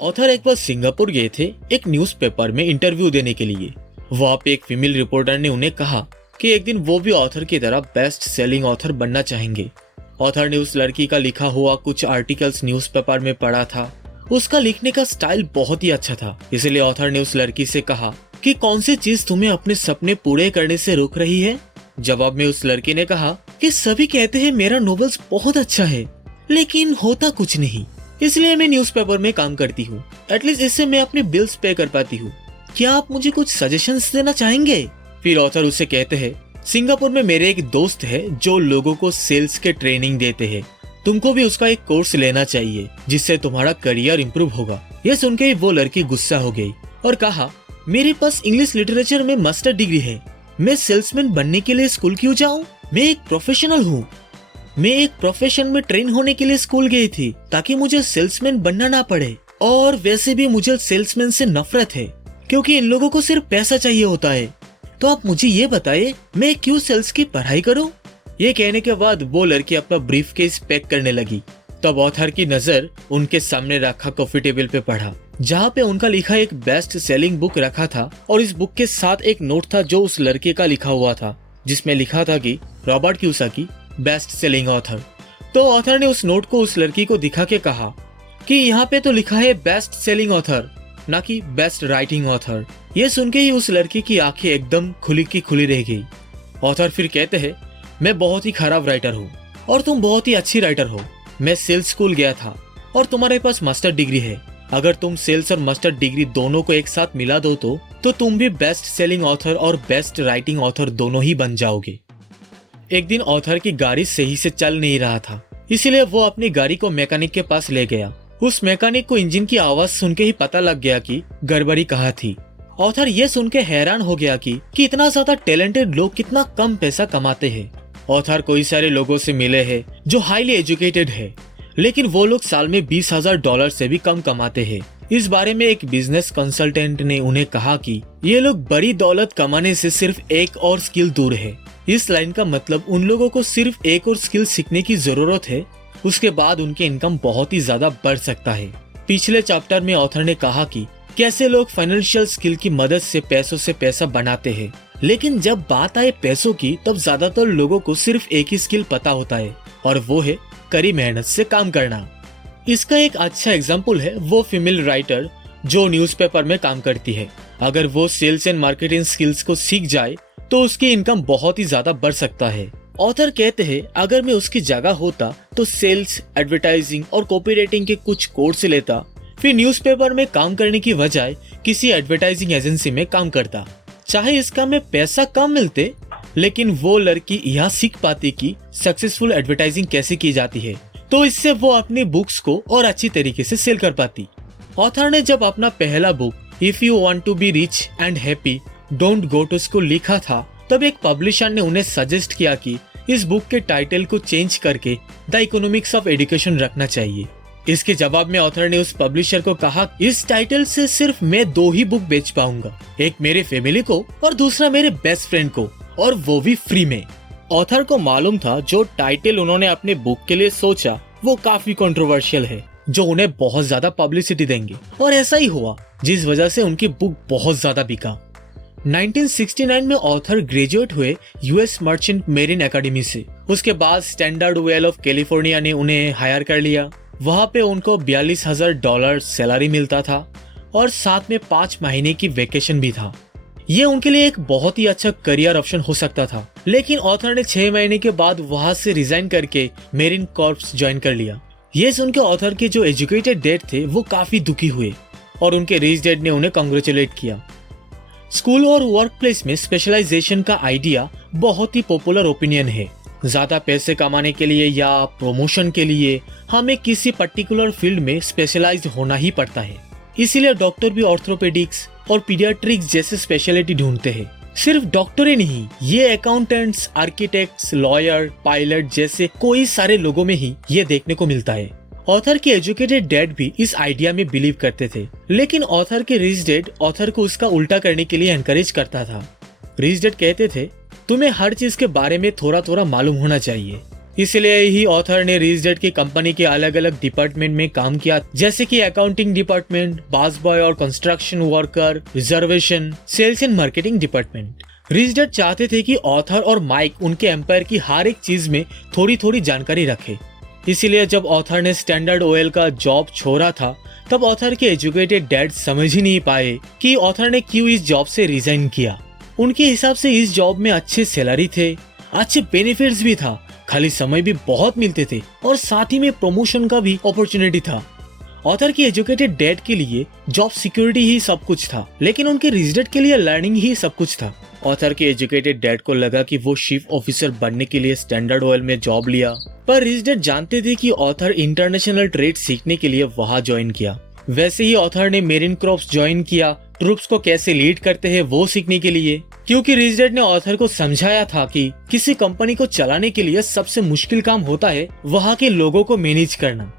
Author एक बार Singapore गए थे एक न्यूज़पेपर में इंटरव्यू देने के लिए। वहाँ पे एक फीमेल रिपोर्टर ने उन्हें कहा कि एक दिन वो भी ऑथर की तरह बेस्ट सेलिंग ऑथर बनना चाहेंगे। ऑथर ने उस लड़की का लिखा हुआ कुछ आर्टिकल्स न्यूज़पेपर में पढ़ा था। उसका लिखने का स्टाइल बहुत ही अच्छा था, इसलिए ऑथर ने उस लड़की से कहा कि कौन सी चीज तुम्हें अपने सपने पूरे करने से रोक रही है। जवाब में उस लड़की ने कहा कि सभी कहते हैं मेरा नॉवेल्स बहुत अच्छा है, लेकिन होता कुछ नहीं, इसलिए मैं न्यूज़पेपर में काम करती हूँ। एटलीस्ट इससे मैं अपने बिल्स पे कर पाती हूँ। क्या आप मुझे कुछ सजेशंस देना चाहेंगे? फिर ऑथर उसे कहते हैं, सिंगापुर में मेरे एक दोस्त है जो लोगों को सेल्स के ट्रेनिंग देते हैं। तुमको भी उसका एक कोर्स लेना चाहिए जिससे तुम्हारा करियर इंप्रूव होगा। यह सुनकर ही वो लड़की गुस्सा हो गई और कहा, मेरे पास इंग्लिश लिटरेचर में मास्टर डिग्री है, मैं सेल्समैन बनने के लिए स्कूल क्यों जाऊं? मैं एक प्रोफेशनल हूँ। मैं एक प्रोफेशन में ट्रेन होने के लिए स्कूल गई थी ताकि मुझे सेल्समैन बनना ना पड़े। और वैसे भी मुझे सेल्समैन से नफरत है क्योंकि इन लोगों को सिर्फ पैसा चाहिए होता है। तो आप मुझे ये बताइए मैं क्यों सेल्स की पढ़ाई करूं? ये कहने के बाद वो लड़की अपना ब्रीफकेस पैक करने लगी। तब ऑथर की नजर उनके सामने रखा कॉफी टेबल पे पड़ा, जहाँ पे उनका लिखा एक बेस्ट सेलिंग बुक रखा था और इस बुक के साथ एक नोट था जो उस लड़के का लिखा हुआ था, जिसमें लिखा था कि Robert Kiyosaki best selling author. तो ऑथर ने उस नोट को उस लड़की को दिखा के कहा कि यहाँ पे तो लिखा है बेस्ट सेलिंग ऑथर, ना कि बेस्ट राइटिंग ऑथर। ये सुन के ही उस लड़की की आंखें एकदम खुली की खुली रह गई। ऑथर फिर कहते हैं, मैं बहुत ही खराब राइटर हूँ और तुम बहुत ही अच्छी राइटर हो। मैं सेल्स स्कूल गया था और तुम्हारे पास मास्टर डिग्री है। अगर तुम सेल्स और मास्टर डिग्री दोनों को एक साथ मिला दो तो तुम भी बेस्ट सेलिंग ऑथर और बेस्ट राइटिंग ऑथर दोनों ही बन जाओगे। एक दिन ऑथर की गाड़ी सही से चल नहीं रहा था, इसीलिए वो अपनी गाड़ी को मैकेनिक के पास ले गया। उस मैकेनिक को इंजन की आवाज सुन के ही पता लग गया कि गड़बड़ी कहाँ थी। ऑथर ये सुन के हैरान हो गया कि इतना ज्यादा टैलेंटेड लोग कितना कम पैसा कमाते हैं। ऑथर कई सारे लोगों से मिले हैं जो हाईली एजुकेटेड है, लेकिन वो लोग साल में $20,000 से भी कम कमाते हैं। इस बारे में एक बिजनेस कंसल्टेंट ने उन्हें कहा कि ये लोग बड़ी दौलत कमाने से सिर्फ एक और स्किल दूर है। इस लाइन का मतलब उन लोगों को सिर्फ एक और स्किल सीखने की जरूरत है, उसके बाद उनकी इनकम बहुत ही ज्यादा बढ़ सकता है। पिछले चैप्टर में ऑथर ने कहा कि कैसे लोग फाइनेंशियल स्किल की मदद से पैसा बनाते हैं, लेकिन जब बात आए पैसों की तब ज्यादातर लोगों को सिर्फ एक ही स्किल पता होता है और वो है कड़ी मेहनत से काम करना। इसका एक अच्छा एग्जाम्पल है वो फीमेल राइटर जो न्यूज़पेपर में काम करती है। अगर वो सेल्स एंड मार्केटिंग स्किल्स को सीख जाए तो उसकी इनकम बहुत ही ज्यादा बढ़ सकता है। ऑथर कहते हैं, अगर मैं उसकी जगह होता तो सेल्स, एडवर्टाइजिंग और कॉपीराइटिंग के कुछ कोर्स लेता, फिर न्यूज़पेपर में काम करने की बजाय किसी एडवर्टाइजिंग एजेंसी में काम करता। चाहे इसका में पैसा कम मिलते, लेकिन वो लड़की यहाँ सीख पाती कि सक्सेसफुल एडवर्टाइजिंग कैसे की जाती है, तो इससे वो अपनी बुक्स को और अच्छी तरीके से सेल कर पाती। ऑथर ने जब अपना पहला book if you want to be rich and happy don't go to school लिखा था, तब एक पब्लिशर ने उन्हें सजेस्ट किया कि इस बुक के टाइटल को चेंज करके द इकोनॉमिक्स ऑफ एजुकेशन रखना चाहिए। इसके जवाब में ऑथर ने उस पब्लिशर को कहा, इस टाइटल से सिर्फ मैं 2 ही बुक बेच पाऊंगा, एक मेरे फैमिली को और दूसरा मेरे बेस्ट फ्रेंड को, और वो भी फ्री में। ऑथर को मालूम था जो टाइटल उन्होंने अपने बुक के लिए सोचा वो काफी कंट्रोवर्शियल है, जो उन्हें बहुत ज्यादा पब्लिसिटी देंगे, और ऐसा ही हुआ, जिस वजह से उनकी बुक बहुत ज्यादा बिका। 1969 में ऑथर ग्रेजुएट हुए यूएस मर्चेंट मेरिन एकेडमी से। उसके बाद स्टैंडर्ड ऑयल ऑफ कैलिफोर्निया ने उन्हें हायर कर लिया। वहाँ पे उनको $42,000 सैलरी मिलता था और साथ में 5 महीने की वेकेशन भी था। ये उनके लिए एक बहुत ही अच्छा करियर ऑप्शन हो सकता था, लेकिन ऑथर ने 6 महीने के बाद वहाँ से रिजाइन करके मेरिन कॉर्प्स ज्वाइन कर लिया। ये सुन के ऑथर के जो एजुकेटेड डैड थे वो काफी दुखी हुए और उनके रिच डैड ने उन्हें कांग्रेचुलेट किया। स्कूल और वर्क प्लेस में स्पेशलाइजेशन का आइडिया बहुत ही पॉपुलर ओपिनियन है। ज्यादा पैसे कमाने के लिए या प्रमोशन के लिए हमें किसी पर्टिकुलर फील्ड में स्पेशलाइज्ड होना ही पड़ता है। इसीलिए डॉक्टर भी ऑर्थोपेडिक्स और पीडियाट्रिक्स जैसे स्पेशलिटी ढूंढते हैं। सिर्फ डॉक्टर ही नहीं, ये अकाउंटेंट्स, आर्किटेक्ट्स, लॉयर, पायलट जैसे कोई सारे लोगों में ही ये देखने को मिलता है। ऑथर के एजुकेटेड डैड भी इस आइडिया में बिलीव करते थे, लेकिन ऑथर के रिच डैड ऑथर को उसका उल्टा करने के लिए एनकरेज करता था। रिच डैड कहते थे, तुम्हें हर चीज के बारे में थोड़ा थोड़ा मालूम होना चाहिए, इसलिए ही ऑथर ने रिच डैड की कंपनी के अलग अलग डिपार्टमेंट में काम किया, जैसे कि अकाउंटिंग डिपार्टमेंट, बास बॉय और construction worker, reservation, sales and marketing department. Rich dad चाहते थे कि ऑथर और माइक उनके एम्पायर की हर एक चीज में थोड़ी थोड़ी जानकारी रखे। इसीलिए जब ऑथर ने स्टैंडर्ड ऑयल का जॉब छोड़ा था, तब ऑथर के एजुकेटेड डैड समझ ही नहीं पाए कि ऑथर ने क्यों इस जॉब से रिजाइन किया। उनके हिसाब से इस जॉब में अच्छे सैलरी थे, अच्छे बेनिफिट्स भी था, खाली समय भी बहुत मिलते थे और साथ ही में प्रमोशन का भी अपॉर्चुनिटी था। ऑथर की एजुकेटेड डैड के लिए जॉब सिक्योरिटी ही सब कुछ था, लेकिन उनके रिच डैड के लिए लर्निंग ही सब कुछ था। ऑथर के एजुकेटेड डैड को लगा कि वो चीफ ऑफिसर बनने के लिए स्टैंडर्ड ऑयल में जॉब लिया, पर रिच डैड जानते थे कि ऑथर इंटरनेशनल ट्रेड सीखने के लिए वहाँ ज्वाइन किया। वैसे ही ऑथर ने मेरिन कॉर्प्स ज्वाइन किया, ट्रूप्स को कैसे लीड करते हैं वो सीखने के लिए, क्योंकि रिच डैड ने ऑथर को समझाया था कि किसी कंपनी को चलाने के लिए सबसे मुश्किल काम होता है वहाँ के लोगों को मैनेज करना।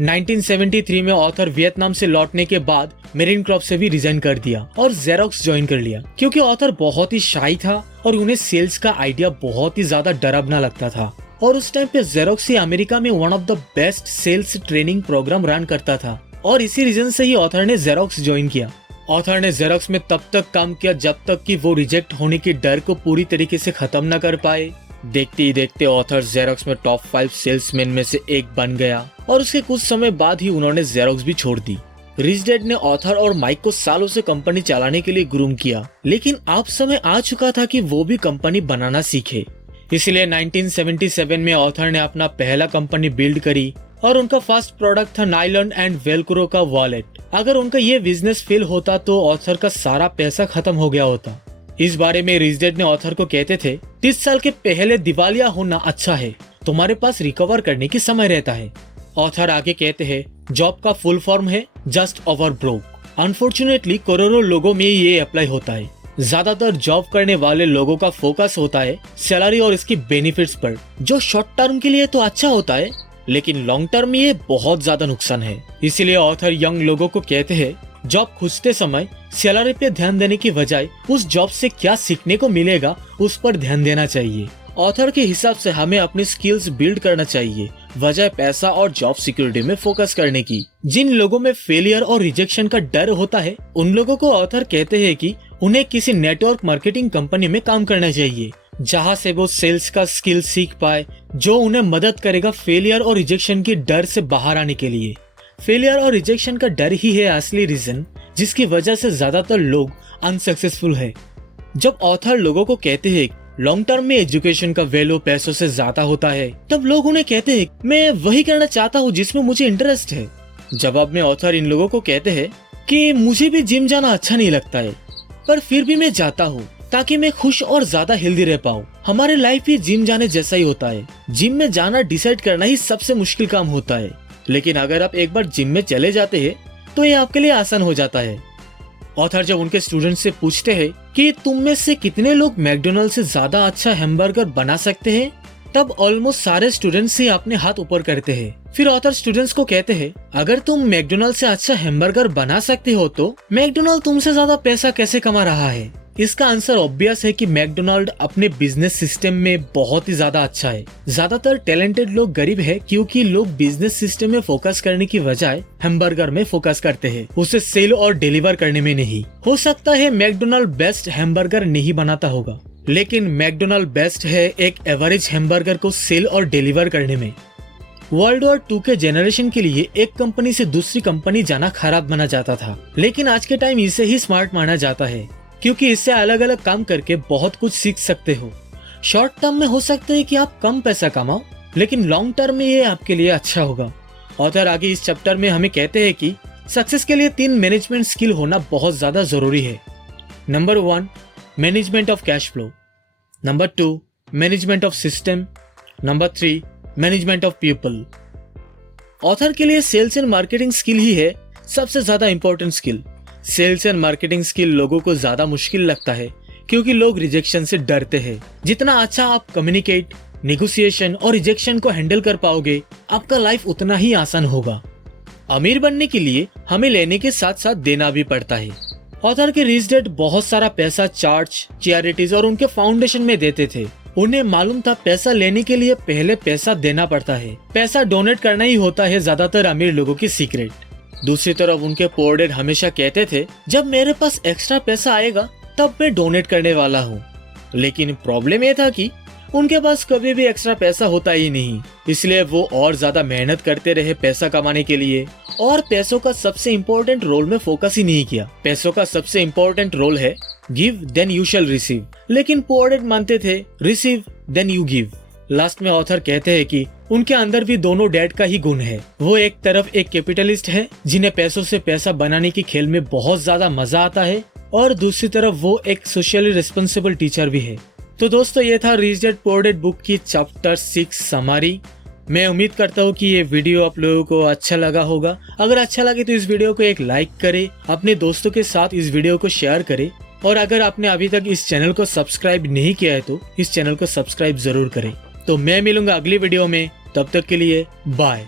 1973 में ऑथर वियतनाम से लौटने के बाद मेरिन कॉर्प्स से भी रिजाइन कर दिया और जेरोक्स ज्वाइन कर लिया, क्योंकि ऑथर बहुत ही शाई था और उन्हें सेल्स का आइडिया बहुत ही ज्यादा डरावना लगता था। और उस टाइम पे जेरोक्स ही अमेरिका में one of the best sales training program run करता था और इसी रीजन से ही ऑथर ने जेरोक्स ज्वाइन किया। ऑथर ने जेरोक्स में तब तक काम किया जब तक कि वो रिजेक्ट होने के डर को पूरी तरीके से खत्म न कर पाए। देखते ही देखते ऑथर जेरोक्स में टॉप 5 सेल्समैन में से एक बन गया और उसके कुछ समय बाद ही उन्होंने जेरोक्स भी छोड़ दी। रिच डैड ने ऑथर और माइक को सालों से कंपनी चलाने के लिए ग्रूम किया, लेकिन अब समय आ चुका था कि वो भी कंपनी बनाना सीखे। इसलिए 1977 में ऑथर ने अपना पहला कंपनी बिल्ड करी और उनका फर्स्ट प्रोडक्ट था नायलॉन एंड वेलक्रो का वॉलेट। अगर उनका ये बिजनेस फेल होता तो ऑथर का सारा पैसा खत्म हो गया होता। इस बारे में रिच डैड ने ऑथर को कहते थे, 30 साल के पहले दिवालिया होना अच्छा है, तुम्हारे पास रिकवर करने की समय रहता है। ऑथर आगे कहते हैं, जॉब का फुल फॉर्म है जस्ट ओवर ब्रोक। अनफॉर्चुनेटली करोड़ों लोगों में ये अप्लाई होता है। ज्यादातर जॉब करने वाले लोगों का फोकस होता है सैलरी और इसकी बेनिफिट्स पर, जो शॉर्ट टर्म के लिए तो अच्छा होता है, लेकिन लॉन्ग टर्म में ये बहुत ज्यादा नुकसान है। इसीलिए ऑथर यंग लोगों को कहते हैं, जॉब खोजते समय सैलरी पे ध्यान देने की बजाय उस जॉब से क्या सीखने को मिलेगा उस पर ध्यान देना चाहिए। ऑथर के हिसाब से हमें अपनी स्किल्स बिल्ड करना चाहिए, बजाय पैसा और जॉब सिक्योरिटी में फोकस करने की। जिन लोगों में फेलियर और रिजेक्शन का डर होता है, उन लोगों को ऑथर कहते हैं कि उन्हें किसी नेटवर्क मार्केटिंग कंपनी में काम करना चाहिए, जहां से वो सेल्स का स्किल सीख पाए, जो उन्हें मदद करेगा फेलियर और रिजेक्शन के डर से बाहर आने के लिए। फेलियर और रिजेक्शन का डर ही है असली रीजन जिसकी वजह से ज्यादातर लोग अनसक्सेसफुल है। जब ऑथर लोगों को कहते हैं लॉन्ग टर्म में एजुकेशन का वैल्यू पैसों से ज्यादा होता है, तब लोग उन्हें कहते हैं मैं वही करना चाहता हूँ जिसमें मुझे इंटरेस्ट है। जवाब में ऑथर इन लोगों को कहते हैं कि मुझे भी जिम जाना अच्छा नहीं लगता है, पर फिर भी मैं जाता हूँ ताकि मैं खुश और ज्यादा हेल्दी रह पाऊँ। हमारे लाइफ भी जिम जाने जैसा ही होता है। जिम में जाना डिसाइड करना ही सबसे मुश्किल काम होता है, लेकिन अगर आप एक बार जिम में चले जाते हैं तो ये आपके लिए आसान हो जाता है। ऑथर जब उनके स्टूडेंट से पूछते हैं कि तुम में से कितने लोग मैकडोनल्ड से ज्यादा अच्छा हैमबर्गर बना सकते हैं, तब ऑलमोस्ट सारे स्टूडेंट्स ही अपने हाथ ऊपर करते हैं। फिर ऑथर स्टूडेंट्स को कहते हैं, अगर तुम मैकडोनल्ड से अच्छा हैमबर्गर बना सकते हो तो मैकडोनल्ड तुमसे ज्यादा पैसा कैसे कमा रहा है। इसका आंसर ऑब्वियस है कि मैकडोनल्ड अपने बिजनेस सिस्टम में बहुत ही ज्यादा अच्छा है। ज्यादातर टैलेंटेड लोग गरीब है क्योंकि लोग बिजनेस सिस्टम में फोकस करने की बजाय हैमबर्गर में फोकस करते हैं, उसे सेल और डिलीवर करने में नहीं। हो सकता है मैकडोनल्ड बेस्ट हैमबर्गर नहीं बनाता होगा, लेकिन मैकडोनल्ड बेस्ट है एक एवरेज हैमबर्गर को सेल और डिलीवर करने में। वर्ल्ड वॉर 2 के जनरेशन के लिए एक कंपनी से दूसरी कंपनी जाना खराब माना जाता था, लेकिन आज के टाइम इसे ही स्मार्ट माना जाता है, क्योंकि इससे अलग अलग काम करके बहुत कुछ सीख सकते हो। शॉर्ट टर्म में हो सकता है कि आप कम पैसा कमाओ, लेकिन लॉन्ग टर्म में ये आपके लिए अच्छा होगा। ऑथर आगे इस चैप्टर में हमें कहते हैं कि सक्सेस के लिए 3 मैनेजमेंट स्किल होना बहुत ज्यादा जरूरी है। Number 1, management of cash flow. Number 2, management of system. Number 3, management of people. Author के लिए सेल्स एंड मार्केटिंग स्किल ही है सबसे ज्यादा important skill. Sales and marketing skill लोगों को ज्यादा मुश्किल लगता है क्योंकि लोग रिजेक्शन से डरते हैं। जितना अच्छा आप कम्युनिकेट, नेगोशिएशन और रिजेक्शन को हैंडल कर पाओगे, आपका लाइफ उतना ही आसान होगा। अमीर बनने के लिए हमें लेने के साथ साथ देना भी पड़ता है। ऑथर के रिच डैड बहुत सारा पैसा चर्च, चैरिटीज और उनके फाउंडेशन में देते थे उन्हें मालूम था पैसा लेने के लिए पहले पैसा देना पड़ता है, पैसा डोनेट करना ही होता है ज्यादातर अमीर लोगों की सीक्रेट। दूसरी तरफ उनके पोअर डैड हमेशा कहते थे जब मेरे पास एक्स्ट्रा पैसा आएगा तब मैं डोनेट करने वाला हूँ। लेकिन प्रॉब्लम ये था कि उनके पास कभी भी एक्स्ट्रा पैसा होता ही नहीं, इसलिए वो और ज्यादा मेहनत करते रहे पैसा कमाने के लिए और पैसों का सबसे इम्पोर्टेंट रोल में फोकस ही नहीं किया। पैसों का सबसे इम्पोर्टेंट रोल है give then you shall receive, लेकिन पोअर डैड मानते थे receive then you give. Last में ऑथर कहते हैं कि उनके अंदर भी दोनों डैड का ही गुण है। वो एक तरफ एक कैपिटलिस्ट है जिन्हें पैसों से पैसा बनाने की खेल में बहुत ज्यादा मजा आता है, और दूसरी तरफ वो एक सोशली रिस्पॉन्सिबल टीचर भी है। तो दोस्तों ये था rich dad poor dad book की चैप्टर 6 समरी। मैं उम्मीद करता हूँ कि ये वीडियो आप लोगों को अच्छा लगा होगा। अगर अच्छा लगे तो इस वीडियो को एक लाइक करें, अपने दोस्तों के साथ इस वीडियो को शेयर करें, और अगर आपने अभी तक इस चैनल को सब्सक्राइब नहीं किया है तो इस चैनल को सब्सक्राइब जरूर करें। तो मैं मिलूंगा अगली वीडियो में, तब तक के लिए बाय।